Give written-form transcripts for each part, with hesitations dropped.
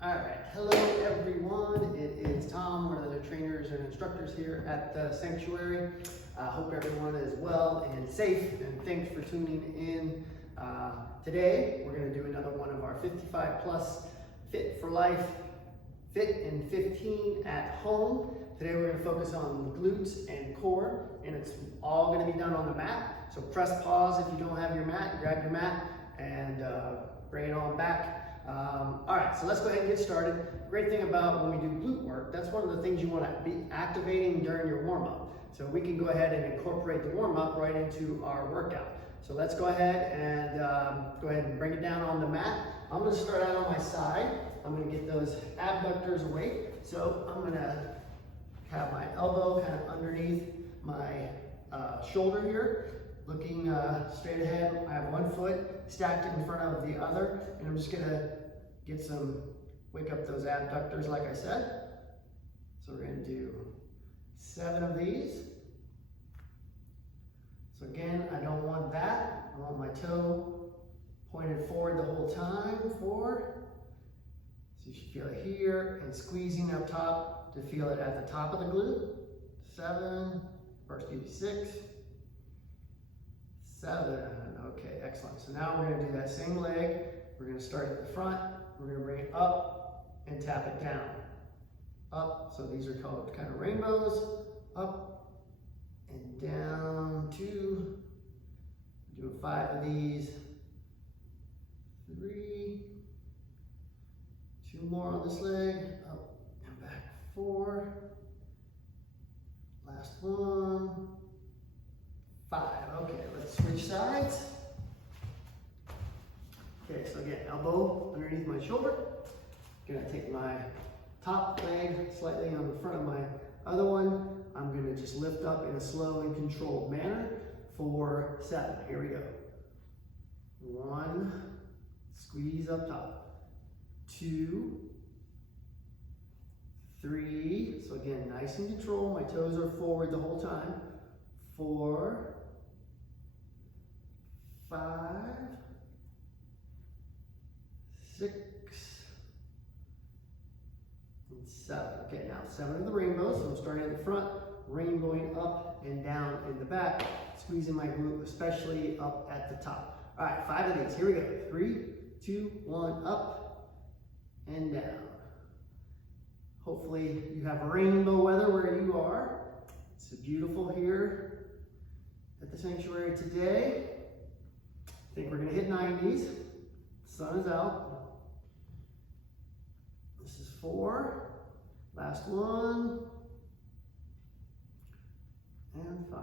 All right, hello everyone. It is Tom, one of the trainers and instructors here at the sanctuary. I hope everyone is well and safe, and thanks for tuning in. Today, we're going to do another one of our 55 plus Fit for Life, Fit in 15 at home. Today we're going to focus on glutes and core, and it's all going to be done on the mat. So press pause if you don't have your mat, grab your mat, and bring it on back. All right, so let's go ahead and get started. Great thing about when we do glute work, that's one of the things you want to be activating during your warm-up. So we can go ahead and incorporate the warm-up right into our workout. So let's go ahead and bring it down on the mat. I'm going to start out on my side. I'm going to get those abductors awake. So I'm going to have my elbow kind of underneath my shoulder here, looking straight ahead. I have one foot stacked in front of the other, and I'm just going to wake up those abductors like I said. So we're going to do 7 of these. So again, I don't want that. I want my toe pointed forward the whole time. 4. So you should feel it here, and squeezing up top to feel it at the top of the glute. 7. First give you 6. 7. Okay, excellent. So now we're going to do that same leg. We're going to start at the front. We're going to bring it up and tap it down. Up. So these are called kind of rainbows. Up and down. 2. Do 5 of these. 3. 2 more on this leg. Up and back. 4. Last one. 5. Okay, let's switch sides. Okay, so again, elbow underneath my shoulder. Gonna take my top leg slightly on the front of my other one. I'm gonna just lift up in a slow and controlled manner for 7. Here we go. 1, squeeze up top. 2, 3, so again, nice and controlled. My toes are forward the whole time. 4, 5, 6, and 7. Okay, now 7 of the rainbows. So I'm starting at the front, rainbowing up and down in the back, squeezing my glute, especially up at the top. All right, 5 of these. Here we go. 3, 2, 1, up and down. Hopefully you have rainbow weather where you are. It's beautiful here at the sanctuary today. I think we're going to hit 90s. The sun is out. This is 4. Last one. And 5.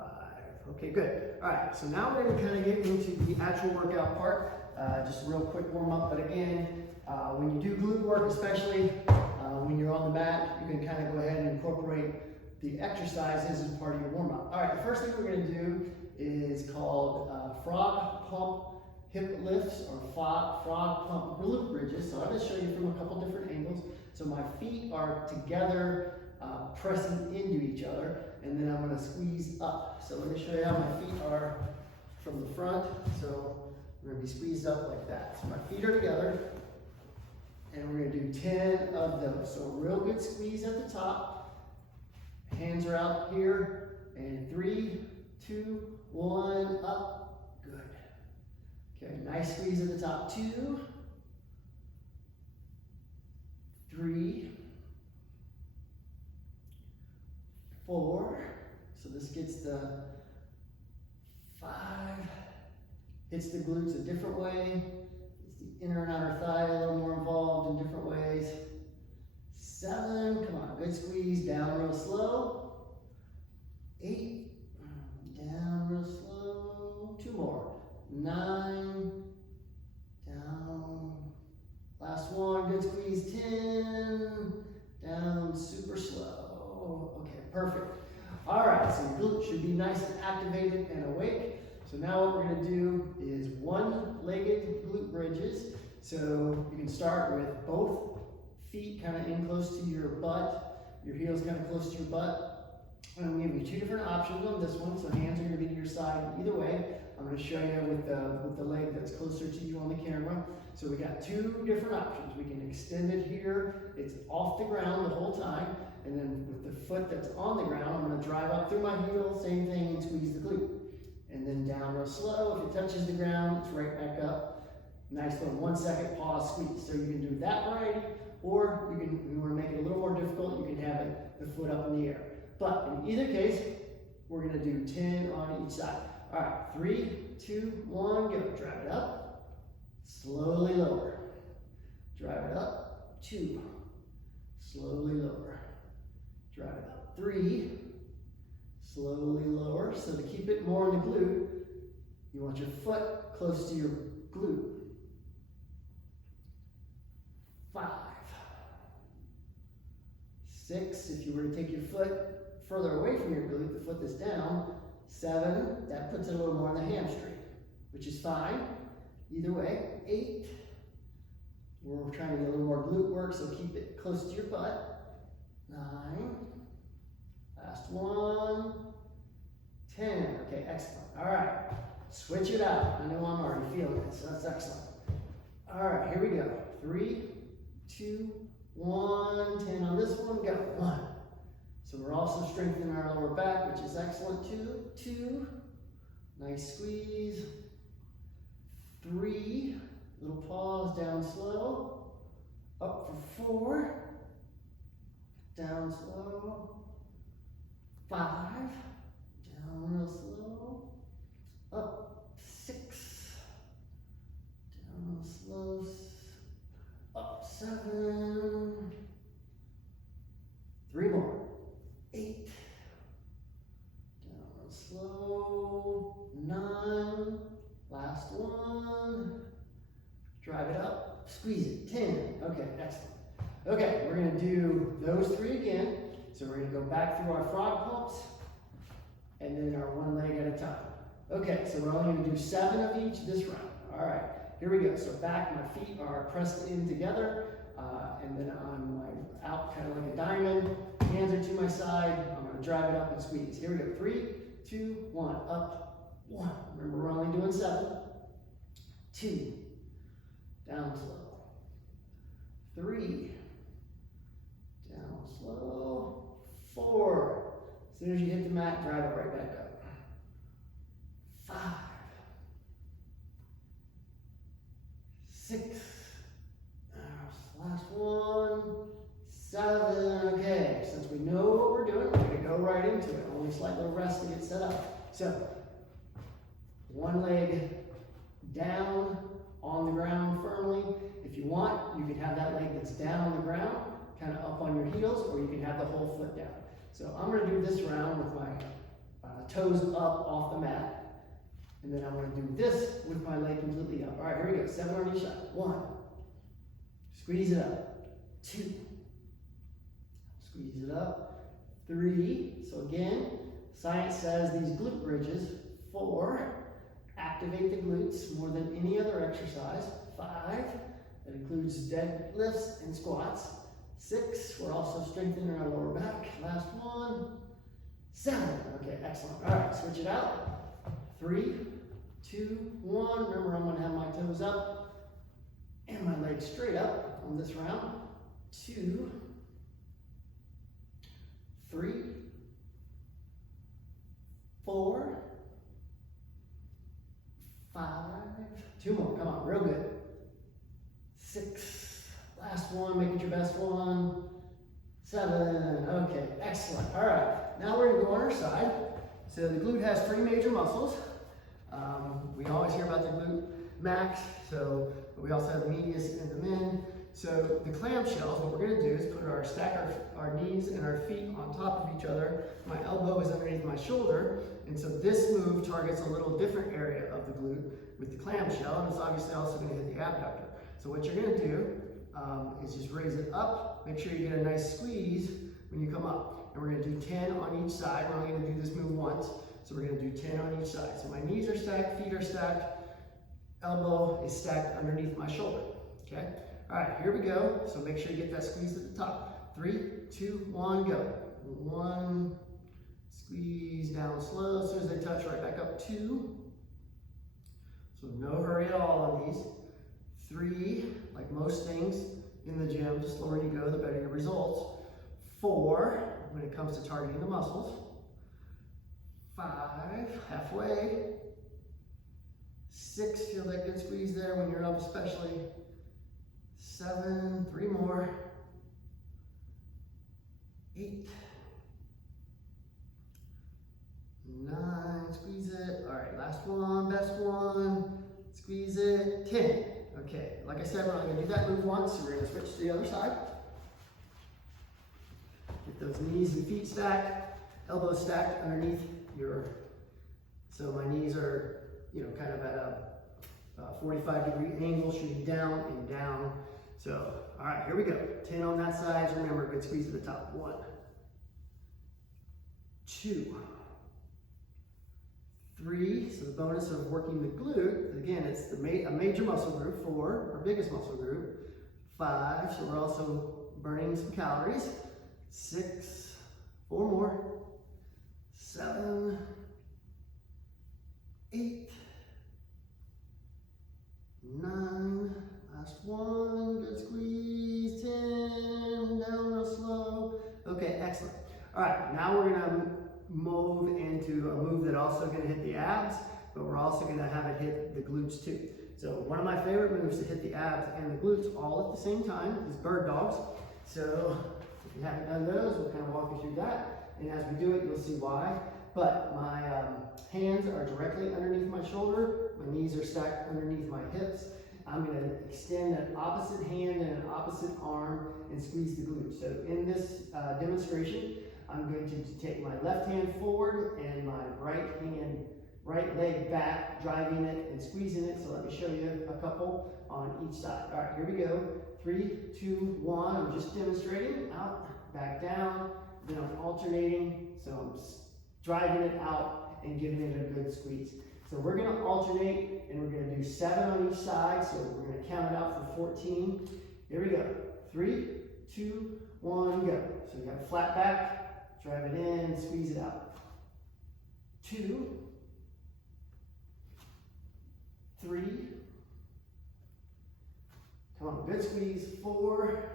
Okay, good. All right, so now we're going to kind of get into the actual workout part. Just a real quick warm up. But again, when you do glute work, especially when you're on the mat, you can kind of go ahead and incorporate the exercises as part of your warm up. All right, the first thing we're going to do is called frog pump hip lifts, or frog pump glute bridges. So I'm going to show you from a couple different angles. So my feet are together, pressing into each other, and then I'm going to squeeze up. So let me show you how my feet are from the front. So we're going to be squeezed up like that. So my feet are together, and we're going to do 10 of those. So real good squeeze at the top. Hands are out here, and 3, 2, 1, up. Good. Okay, nice squeeze at the top. 2, 3, 4. So this gets the 5. Hits the glutes a different way. It's the inner and outer thigh a little more involved in different ways. 7. Come on, good squeeze. Down real slow. 8. Down real slow. 2 more. 9. Down. Last one. Good squeeze. 10. Down super slow. Okay, perfect. All right, so your glute should be nice and activated and awake. So now what we're going to do is one-legged glute bridges. So you can start with both feet kind of in close to your butt, your heels kind of close to your butt. And I'm going to give you 2 different options on this one. So hands are going to be to your side either way. I'm going to show you with the leg that's closer to you on the camera. So we got two different options. We can extend it here. It's off the ground the whole time. And then with the foot that's on the ground, I'm going to drive up through my heel, same thing, and squeeze the glute. And then down real slow. If it touches the ground, it's right back up. Nice little 1 second pause, squeeze. So you can do that variety, or you can, if you want to make it a little more difficult, you can have it the foot up in the air. But in either case, we're going to do 10 on each side. All right, 3, 2, 1, go. Drive it up, slowly lower. Drive it up, 2, slowly lower. Drive it up, 3, slowly lower. So to keep it more in the glute, you want your foot close to your glute. 5, 6, if you were to take your foot further away from your glute, the foot that's down. 7, that puts it a little more on the hamstring, which is fine. Either way. 8, we're trying to get a little more glute work, so keep it close to your butt. 9, last one. 10, okay, excellent. All right, switch it out. I know I'm already feeling it, so that's excellent. All right, here we go. 3, 2, 1, 10 on this one, go. 1. So we're also strengthening our lower back, which is excellent. 2, nice squeeze. 3, little pause, down slow. Up for 4, down slow. 5, down real slow. Up 6, down real slow. Up 7, 3 more. 8, down real slow. 9, last one. Drive it up, squeeze it. 10, okay, excellent. Okay, we're gonna do those 3 again. So we're gonna go back through our frog pumps and then our one leg at a time. Okay, so we're only gonna do 7 of each this round. All right, here we go. So back, my feet are pressed in together, and then I'm out kind of like a diamond. Hands are to my side. I'm gonna drive it up and squeeze. Here we go. 3, 2, 1, up, 1. Remember, we're only doing 7. 2, down slow. 3, down slow. 4. As soon as you hit the mat, drive it right back up. 5, 6, last one. 7, okay. Since we know what we're doing, we're gonna go right into it. Only slight little rest to get set up. So, one leg down on the ground firmly. If you want, you can have that leg that's down on the ground, kind of up on your heels, or you can have the whole foot down. So I'm gonna do this round with my toes up off the mat. And then I'm gonna do this with my leg completely up. All right, here we go. 7 on each side. 1, squeeze it up. 2, squeeze it up. 3, so again, science says these glute bridges. 4, activate the glutes more than any other exercise. 5, that includes deadlifts and squats. 6, we're also strengthening our lower back. Last one. 7, okay, excellent. All right, switch it out. 3, 2, 1. Remember, I'm gonna have my toes up and my legs straight up on this round. 2, 3, 4, 5, 2 more, come on, real good. 6, last one, make it your best one. 7, okay, excellent. All right, now we're gonna go on our side. So the glute has 3 major muscles. We always hear about the glute max, so we also have the medius and the min. So the clamshells, what we're gonna do is stack our knees and our feet on top of each other. My elbow is underneath my shoulder, and so this move targets a little different area of the glute with the clamshell, and it's obviously also gonna hit the abductor. So what you're gonna do is just raise it up, make sure you get a nice squeeze when you come up. And we're gonna do 10 on each side. We're only gonna do this move once, so we're gonna do 10 on each side. So my knees are stacked, feet are stacked, elbow is stacked underneath my shoulder, okay? All right, here we go. So make sure you get that squeeze at the top. 3, 2, 1, go. 1, squeeze down slow. As soon as they touch, right back up. 2, So no hurry at all on these. 3, like most things in the gym, the slower you go, the better your results. 4, when it comes to targeting the muscles. 5, halfway. 6, feel that good squeeze there when you're up especially. 7, 3 more. 8, 9, squeeze it. All right, last one, best one. Squeeze it. 10. Okay, like I said, we're only going to do that move once, so we're going to switch to the other side. Get those knees and feet stacked, elbows stacked underneath so my knees are, kind of at a 45-degree angle, shooting down and down. So, all right, here we go. 10 on that side. So remember, good squeeze at the top. 1, 2, 3. So the bonus of working the glute, again, it's a major muscle group. 4, our biggest muscle group. 5, so we're also burning some calories. 6, 4 more. 7, 8, 9, last one, good squeeze, 10, down real slow. Okay, excellent. All right, now we're gonna move into a move that's also gonna hit the abs, but we're also gonna have it hit the glutes too. So one of my favorite moves to hit the abs and the glutes all at the same time is bird dogs. So if you haven't done those, we'll kind of walk you through that. And as we do it, you'll see why. But my hands are directly underneath my shoulder. My knees are stacked underneath my hips. I'm going to extend an opposite hand and an opposite arm and squeeze the glutes. So in this demonstration, I'm going to take my left hand forward and my right leg back, driving it and squeezing it. So let me show you a couple on each side. All right, here we go. 3, 2, 1. I'm just demonstrating. Out, back down. Then I'm alternating. So I'm driving it out and giving it a good squeeze. So we're going to alternate and we're going to do 7 on each side. So we're going to count it out for 14. Here we go. 3, 2, 1, go. So you have a flat back, drive it in, squeeze it out. 2, 3, come on, good squeeze. 4,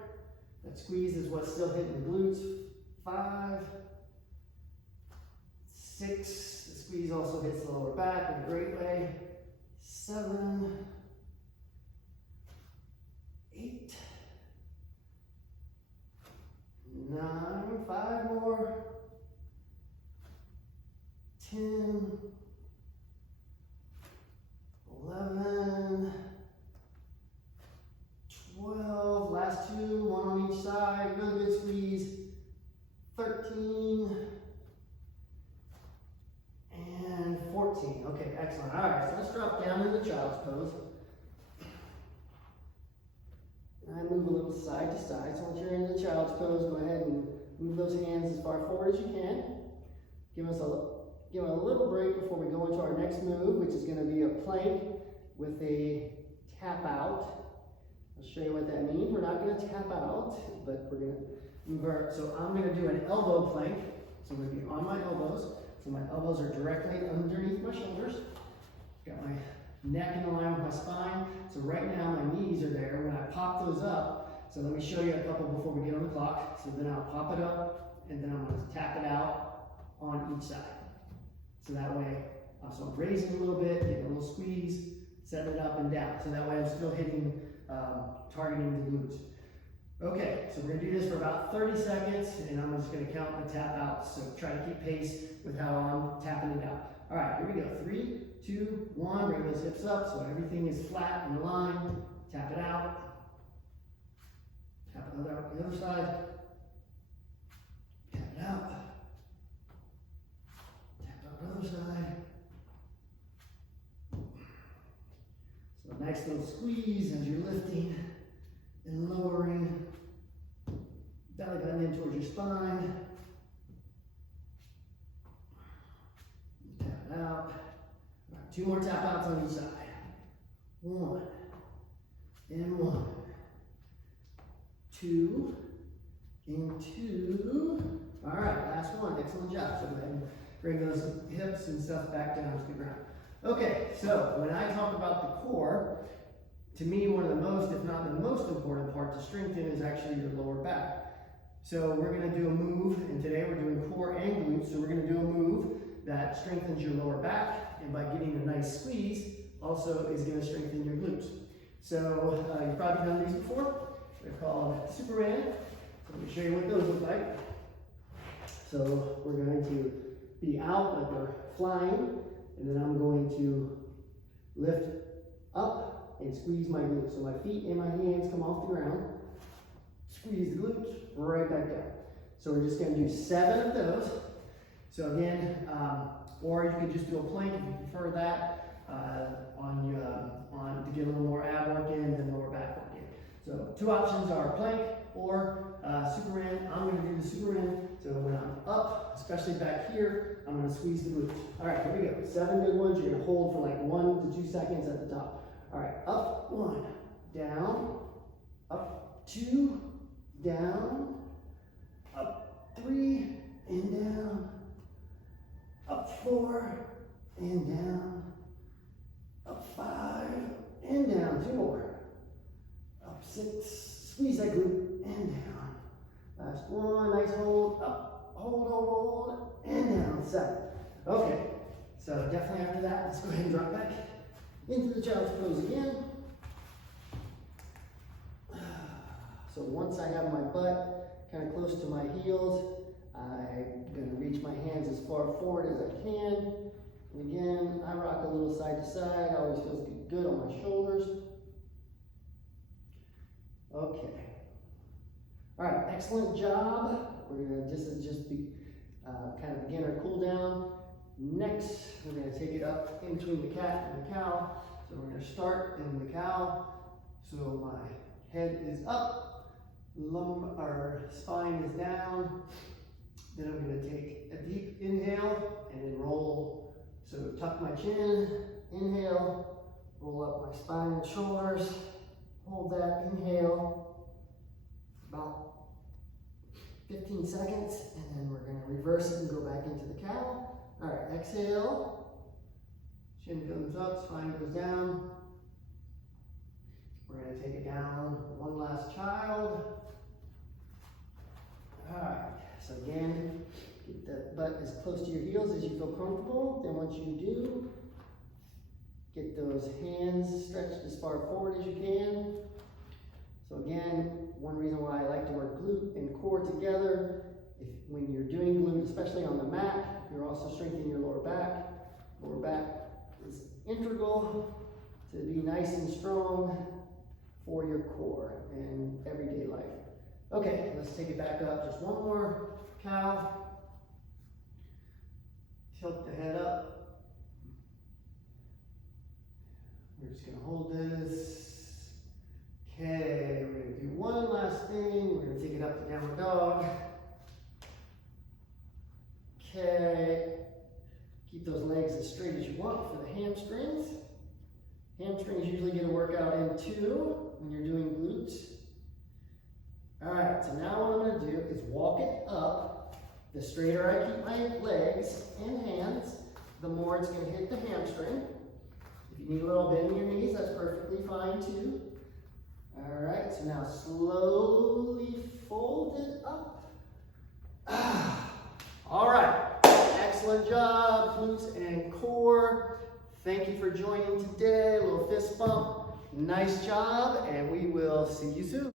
that squeeze is what's still hitting the glutes. 5, 6, the squeeze also hits the lower back in a great way. 7, 8, 9, 5 more. 10, 11, 12, last 2, 1 on each side, really good squeeze. 13, and 14. Okay, excellent. All right, so let's drop down into child's pose. And I move a little side to side. So once you're in the child's pose, go ahead and move those hands as far forward as you can. Give it a little break before we go into our next move, which is going to be a plank with a tap out. I'll show you what that means. We're not going to tap out, but we're going to move our, so I'm going to do an elbow plank. So I'm going to be on my elbows. So my elbows are directly underneath my shoulders. Got my neck in line with my spine. So right now my knees are there. When I pop those up, so let me show you a couple before we get on the clock. So then I'll pop it up and then I'm going to tap it out on each side. So that way, so I'm raising a little bit, getting a little squeeze, setting it up and down. So that way I'm still hitting, targeting the glutes. Okay, so we're going to do this for about 30 seconds, and I'm just going to count the tap out. So try to keep pace with how I'm tapping it out. All right, here we go. 3, 2, 1. Bring those hips up so everything is flat in line. Tap it out. Tap it out the other side. Tap it out. Tap out the other side. So a nice little squeeze as you're lifting and lowering. Belly button in towards your spine. Tap it out. All right, 2 more tap outs on each side. 1 and 1. 2 and 2. All right, last one. Excellent job. So go ahead and bring those hips and stuff back down to the ground. Okay, so when I talk about the core, to me, one of the most, if not the most important part to strengthen is actually your lower back. So we're going to do a move, and today we're doing core and glutes. So we're going to do a move that strengthens your lower back, and by getting a nice squeeze, also is going to strengthen your glutes. So you've probably done these before. They're called Superman. So let me show you what those look like. So we're going to be out like we're flying, and then I'm going to lift up and squeeze my glutes. So my feet and my hands come off the ground. Squeeze the glutes right back down. So we're just going to do 7 of those. So again, or you could just do a plank if you prefer that to get a little more ab work in and lower back work in. So 2 options are plank or Superman. I'm going to do the Superman. So when I'm up, especially back here, I'm going to squeeze the glutes. All right, here we go. 7 good ones. You're going to hold for like 1 to 2 seconds at the top. All right, up 1, down, up 2, down, up 3 and down, up 4 and down, up 5 and down. 2 more, up 6, squeeze that glute and down. Last one, nice hold, up, hold, and down. 7. Okay, so definitely after that, let's go ahead and drop back into the child's pose again. So once I have my butt kind of close to my heels, I'm going to reach my hands as far forward as I can. And again, I rock a little side to side. Always feels good on my shoulders. Okay. All right, excellent job. We're going to, this is just the kind of beginner cool down. Next, we're going to take it up in between the cat and the cow. So we're going to start in the cow. So my head is up. Our spine is down. Then I'm going to take a deep inhale and then roll. So tuck my chin, inhale, roll up my spine and shoulders, hold that inhale about 15 seconds, and then we're going to reverse it and go back into the cow. All right, exhale, chin comes up, spine goes down. We're going to take it down, one last child. All right, so again, get that butt as close to your heels as you feel comfortable. Then once you do, get those hands stretched as far forward as you can. So again, one reason why I like to work glute and core together, when you're doing glute, especially on the mat, you're also strengthening your lower back. Lower back is integral to be nice and strong for your core and everyday life. Okay, let's take it back up. Just one more cow. Tilt the head up. We're just going to hold this. Okay, we're going to do one last thing. We're going to take it up to downward dog. Okay. Keep those legs as straight as you want for the hamstrings. Hamstrings usually get a workout in too when you're doing glutes. All right, so now what I'm going to do is walk it up. The straighter I keep my legs and hands, the more it's going to hit the hamstring. If you need a little bend in your knees, that's perfectly fine too. All right, so now slowly fold it up. All right, excellent job, glutes and core. Thank you for joining today. A little fist bump. Nice job, and we will see you soon.